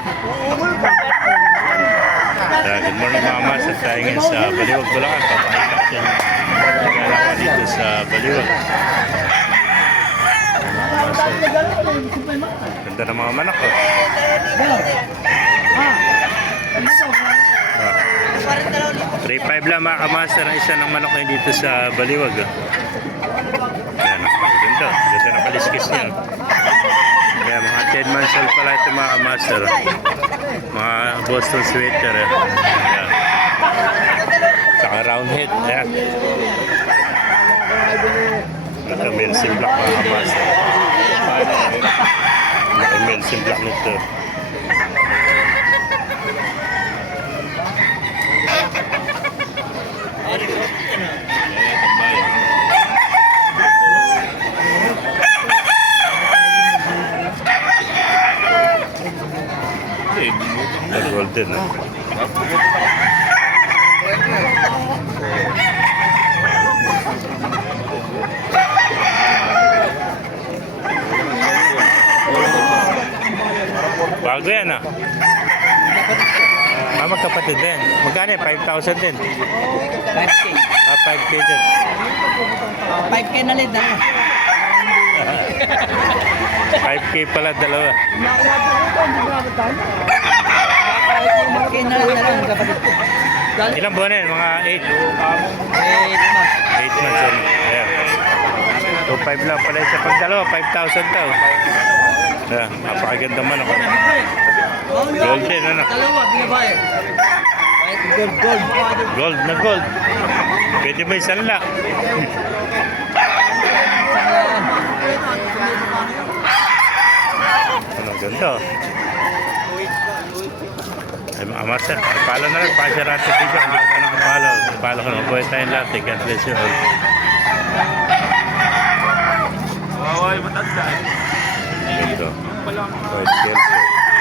Good morning mga master. Tayo ngayon sa Baliwag, Bulacan. Papakita ko siya ng naglalakad dito sa Baliwag. Ganda ng mga manok. 3.5 lang mga kamaster ang isa ng manok ngayon dito sa Baliwag. Ayan, ganda. Ganda na kaliskis niya. Kaya mga 10 months old pala ito mga kamaster. Mga Boston sweater. Ayan. Saka round head. Ayan. Ito Melsim Black mga kamaster. Ito Melsim Black nito. Golden. Bago yan ah. Magkapatid din. Magkano yan? 5,000 din. 5K. 5K din. 5K na lid ah. 5K pala dalawa. 5K na lang kapatid. Ilang buwan na yan? Mga 8 months. Ayan. 2.5 lang pala isa. Pag dalawa, 5,000 daw. Ayan. Napakaganda man ako. Golden ano? Dalawa, binabae. Gold. Gold na gold. Pwede ba isang lak? Ano ganda? Ay mga master, palo na lang. Pasya natin dito. Hindi ko na nakapalo. Palo ko na. Buhay tayong lahat. God bless you all. Wow, matanda. Ganda.